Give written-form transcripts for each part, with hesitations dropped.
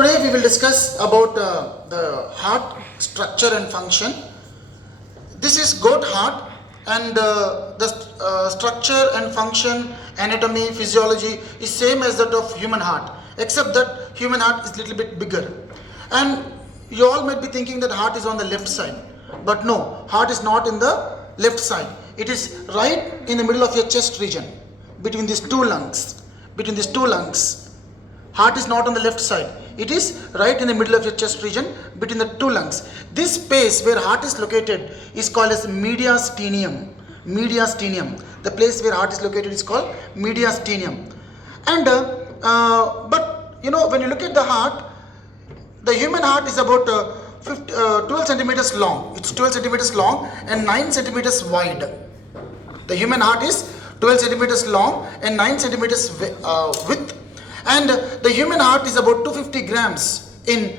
today we will discuss about the heart structure and function. This is goat heart, and the structure and function, anatomy, physiology is same as that of human heart, except that human heart is little bit bigger. And you all might be thinking that heart is on the left side, but no, heart is not in the left side. It is right in the middle of your chest region, between these two lungs. Heart is not on the left side. It is right in the middle of your chest region, between the two lungs. This space where heart is located is called as mediastinum. The place where heart is located is called mediastinum. And but you know, when you look at the heart, the human heart is about 12 centimeters long. It's 12 centimeters long and 9 centimeters wide. The human heart is 12 centimeters long and 9 centimeters width. And the human heart is about 250 grams in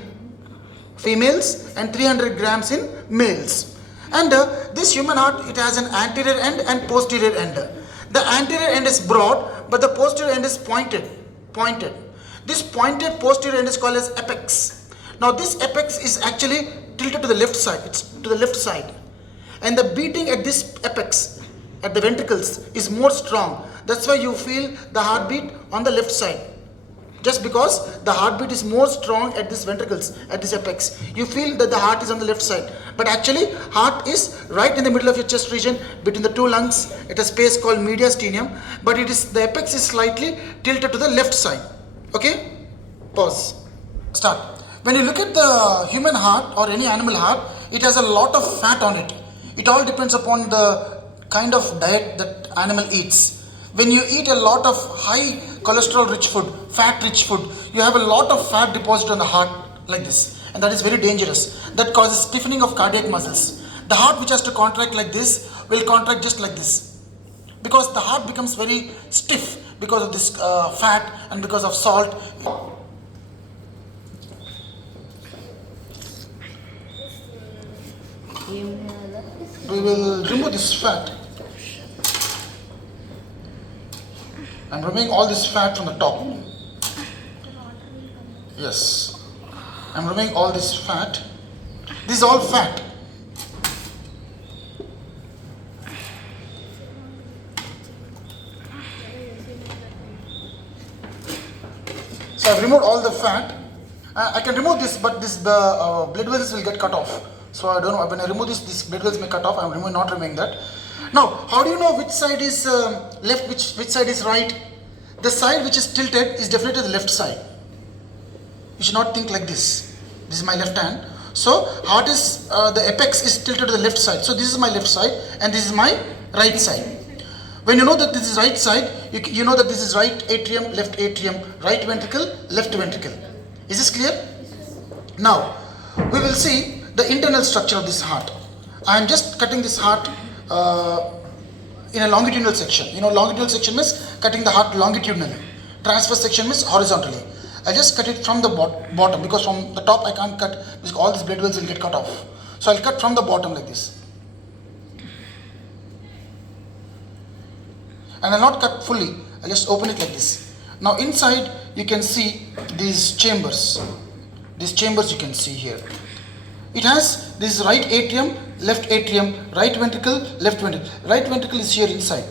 females and 300 grams in males. And this human heart, it has an anterior end and posterior end. The anterior end is broad, but the posterior end is pointed. This pointed posterior end is called as apex. Now this apex is actually tilted to the left side. It's to the left side. And the beating at this apex, at the ventricles, is more strong. That's why you feel the heartbeat on the left side. Just because the heartbeat is more strong at this ventricles, at this apex, you feel that the heart is on the left side. But actually, heart is right in the middle of your chest region, between the two lungs, at a space called mediastinum. But the apex is slightly tilted to the left side. Okay? Pause. Start. When you look at the human heart or any animal heart, it has a lot of fat on it. It all depends upon the kind of diet that animal eats. When you eat a lot of high cholesterol rich food, fat rich food, you have a lot of fat deposit on the heart like this, and that is very dangerous. That causes stiffening of cardiac muscles. The heart which has to contract like this will contract just like this, because the heart becomes very stiff because of this fat and because of salt. We will remove this fat. I'm removing all this fat from the top. Yes. I'm removing all this fat. This is all fat. So I've removed all the fat. I can remove this, but the blood vessels will get cut off. So I don't know, when I remove this blood vessels may cut off. I'm not removing that. Now, how do you know which side is left, which side is right? The side which is tilted is definitely the left side. You should not think like this. This is my left hand. So, heart is, the apex is tilted to the left side. So, this is my left side and this is my right side. When you know that this is right side, you know that this is right atrium, right ventricle, left ventricle. Is this clear? Now, we will see the internal structure of this heart. I am just cutting this heart in a longitudinal section. You know, longitudinal section means cutting the heart longitudinally. Transverse section means horizontally. I just cut it from the bottom, because from the top I can't cut, because all these blood vessels will get cut off. So I'll cut from the bottom like this. And I'll not cut fully, I'll just open it like this. Now inside you can see these chambers. These chambers you can see here. It has this right atrium, left atrium, right ventricle, left ventricle. Right ventricle is here inside.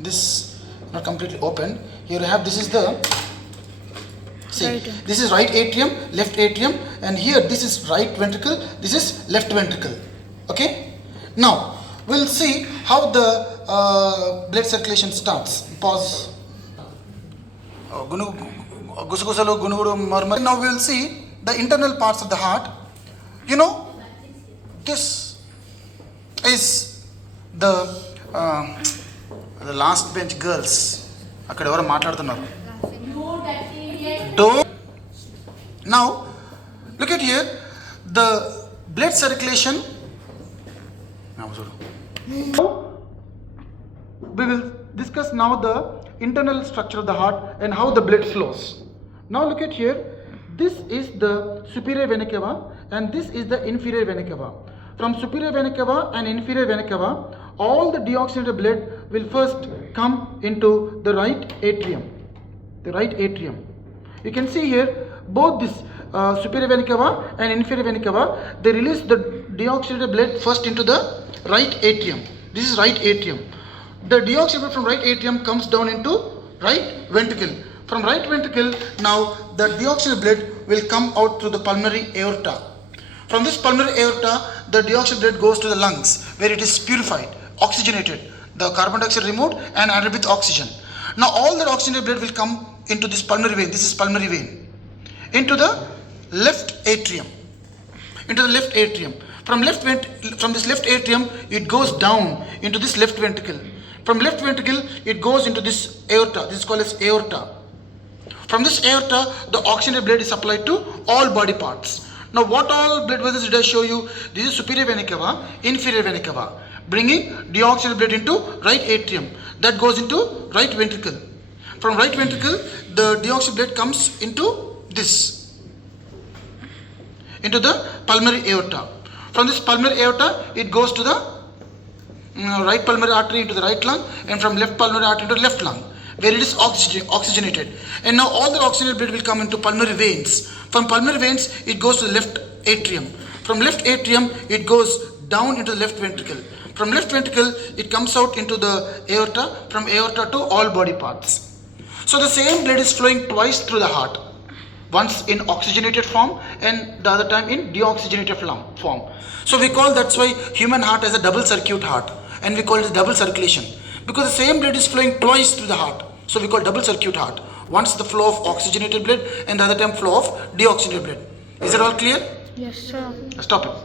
This not completely open. Here you have, this is the, see, right. This is right atrium, left atrium, and here this is right ventricle, this is left ventricle. Okay? Now, we'll see how the blood circulation starts. Pause. Now we will see the internal parts of the heart. You know, this is the last bench girls. Now, look at here, the blood circulation. We will discuss now the internal structure of the heart and how the blood flows. Now look at here. This is the superior vena cava and this is the inferior vena cava. From superior vena cava and inferior vena cava, all the deoxygenated blood will first come into the right atrium. You can see here both this superior vena cava and inferior vena cava, they release the deoxygenated blood first into the right atrium. This is right atrium. The deoxygenated blood from right atrium comes down into right ventricle. From right ventricle, now the deoxygenated blood will come out through the pulmonary aorta. From this pulmonary aorta, the deoxygenated blood goes to the lungs where it is purified, oxygenated, the carbon dioxide removed and added with oxygen. Now all that oxygenated blood will come into this pulmonary vein. This is pulmonary vein. Into the left atrium. Into the left atrium. From this left atrium, it goes down into this left ventricle. From left ventricle, it goes into this aorta. This is called as aorta. From this aorta, the oxygenated blood is supplied to all body parts. Now, what all blood vessels did I show you? This is superior vena cava, inferior vena cava, bringing deoxygenated blood into right atrium. That goes into right ventricle. From right ventricle, the deoxygenated blood comes into this, into the pulmonary aorta. From this pulmonary aorta, it goes to the right pulmonary artery into the right lung, and from left pulmonary artery to the left lung, where it is oxygenated. And now all the oxygenated blood will come into pulmonary veins. From pulmonary veins, it goes to the left atrium. From left atrium, it goes down into the left ventricle. From left ventricle, it comes out into the aorta, from aorta to all body parts. So the same blood is flowing twice through the heart. Once in oxygenated form and the other time in deoxygenated form. So we call, that's why human heart has a double circuit heart, and we call it double circulation, because the same blood is flowing twice through the heart. So we call double circuit heart. Once the flow of oxygenated blood and the other time flow of deoxygenated blood. Is it all clear? Yes, sir. Stop it.